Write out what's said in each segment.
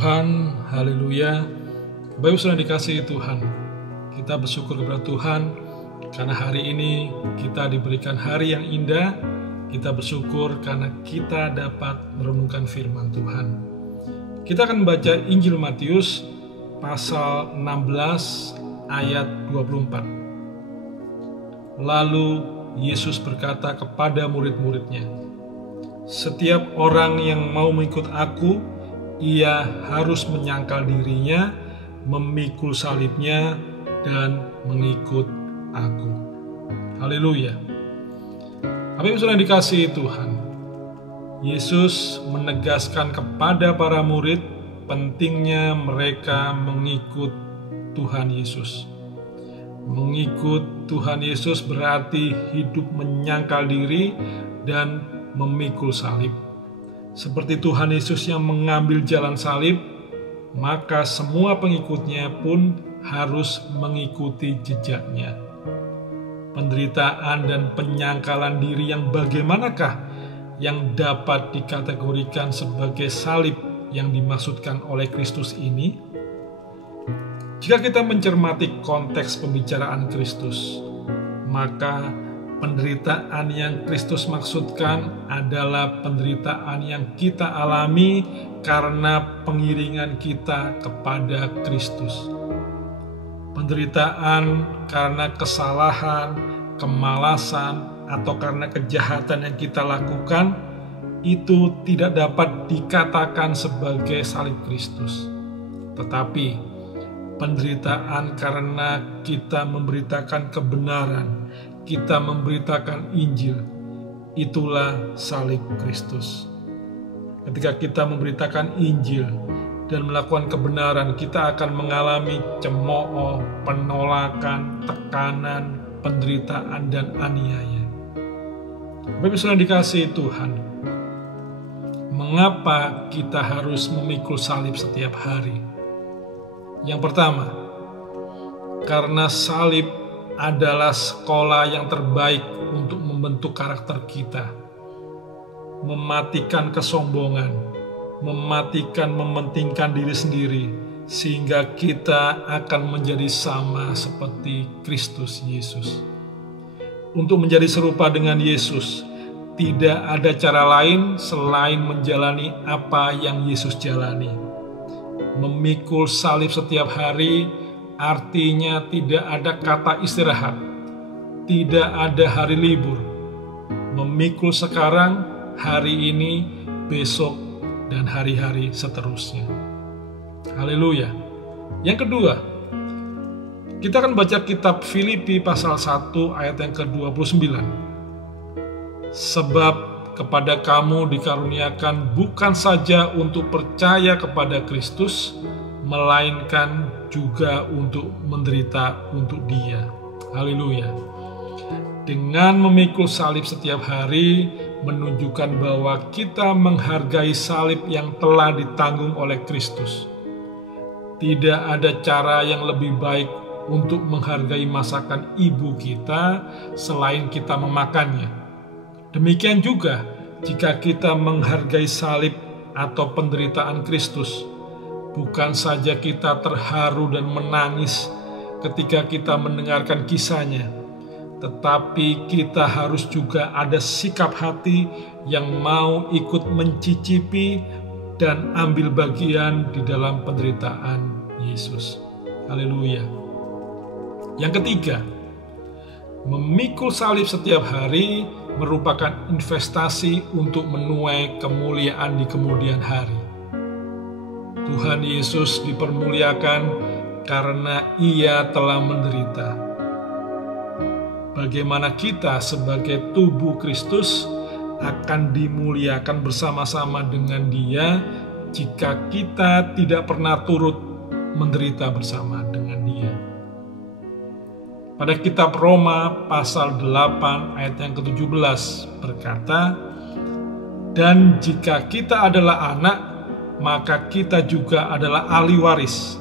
Tuhan, haleluya. Bapak Ibu saudara dikasihi Tuhan, kita bersyukur kepada Tuhan karena hari ini kita diberikan hari yang indah. Kita bersyukur karena kita dapat merenungkan firman Tuhan. Kita akan membaca Injil Matius pasal 16 ayat 24. Lalu Yesus berkata kepada murid-muridnya, "Setiap orang yang mau mengikut aku, ia harus menyangkal dirinya, memikul salibnya, dan mengikut aku." Haleluya. Apa yang sudah dikasihi Tuhan, Yesus menegaskan kepada para murid pentingnya mereka mengikut Tuhan Yesus. Mengikut Tuhan Yesus berarti hidup menyangkal diri dan memikul salib. Seperti Tuhan Yesus yang mengambil jalan salib, maka semua pengikutnya pun harus mengikuti jejaknya. Penderitaan dan penyangkalan diri yang bagaimanakah yang dapat dikategorikan sebagai salib yang dimaksudkan oleh Kristus ini? Jika kita mencermati konteks pembicaraan Kristus, maka penderitaan yang Kristus maksudkan adalah penderitaan yang kita alami karena pengiringan kita kepada Kristus. Penderitaan karena kesalahan, kemalasan, atau karena kejahatan yang kita lakukan, itu tidak dapat dikatakan sebagai salib Kristus. Tetapi penderitaan karena kita memberitakan kebenaran, kita memberitakan Injil, itulah salib Kristus. Ketika kita memberitakan Injil dan melakukan kebenaran, kita akan mengalami cemooh, penolakan, tekanan, penderitaan, dan aniaya. Bapak Ibu saudara dikasihi Tuhan, mengapa kita harus memikul salib setiap hari? Yang pertama, karena salib adalah sekolah yang terbaik untuk membentuk karakter kita, mematikan kesombongan, mematikan mementingkan diri sendiri, sehingga kita akan menjadi sama seperti Kristus Yesus. Untuk menjadi serupa dengan Yesus, tidak ada cara lain selain menjalani apa yang Yesus jalani. Memikul salib setiap hari artinya tidak ada kata istirahat, tidak ada hari libur. Memikul sekarang, hari ini, besok, dan hari-hari seterusnya. Haleluya. Yang kedua, kita akan baca kitab Filipi pasal 1 ayat yang ke-29. Sebab kepada kamu dikaruniakan bukan saja untuk percaya kepada Kristus, melainkan juga untuk menderita untuk Dia. Haleluya. Dengan memikul salib setiap hari menunjukkan bahwa kita menghargai salib yang telah ditanggung oleh Kristus. Tidak ada cara yang lebih baik untuk menghargai masakan ibu kita selain kita memakannya. Demikian juga jika kita menghargai salib atau penderitaan Kristus. Bukan saja kita terharu dan menangis ketika kita mendengarkan kisahnya, tetapi kita harus juga ada sikap hati yang mau ikut mencicipi dan ambil bagian di dalam penderitaan Yesus. Haleluya. Yang ketiga, memikul salib setiap hari merupakan investasi untuk menuai kemuliaan di kemudian hari. Tuhan Yesus dipermuliakan karena Ia telah menderita. Bagaimana kita sebagai tubuh Kristus akan dimuliakan bersama-sama dengan Dia jika kita tidak pernah turut menderita bersama dengan Dia. Pada kitab Roma pasal 8 ayat yang ke-17 berkata, "Dan jika kita adalah anak, maka kita juga adalah ahli waris."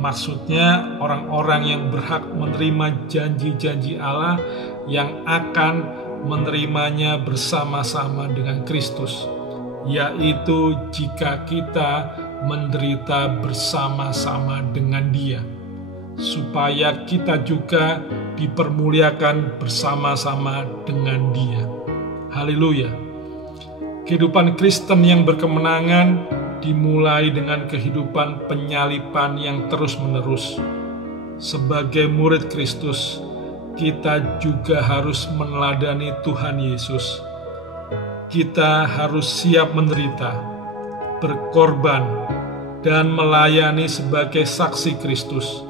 Maksudnya orang-orang yang berhak menerima janji-janji Allah yang akan menerimanya bersama-sama dengan Kristus, yaitu jika kita menderita bersama-sama dengan Dia, supaya kita juga dipermuliakan bersama-sama dengan Dia. Haleluya. Kehidupan Kristen yang berkemenangan dimulai dengan kehidupan penyaliban yang terus-menerus. Sebagai murid Kristus, kita juga harus meneladani Tuhan Yesus. Kita harus siap menderita, berkorban, dan melayani sebagai saksi Kristus.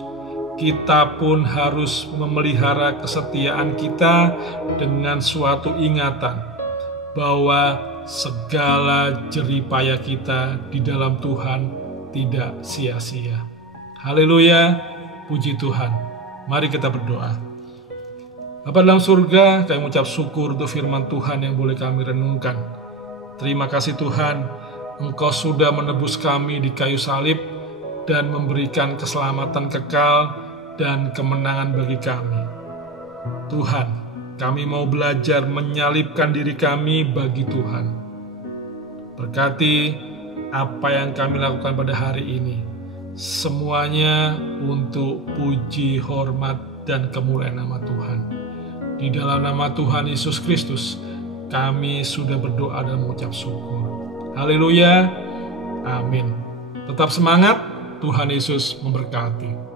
Kita pun harus memelihara kesetiaan kita dengan suatu ingatan bahwa segala jerih payah kita di dalam Tuhan tidak sia-sia. Haleluya, puji Tuhan. Mari kita berdoa. Bapa dalam surga, kami mengucap syukur untuk firman Tuhan yang boleh kami renungkan. Terima kasih Tuhan, Engkau sudah menebus kami di kayu salib dan memberikan keselamatan kekal dan kemenangan bagi kami. Tuhan, kami mau belajar menyalibkan diri kami bagi Tuhan. Berkati apa yang kami lakukan pada hari ini. Semuanya untuk puji, hormat, dan kemuliaan nama Tuhan. Di dalam nama Tuhan Yesus Kristus, kami sudah berdoa dan mengucap syukur. Haleluya. Amin. Tetap semangat. Tuhan Yesus memberkati.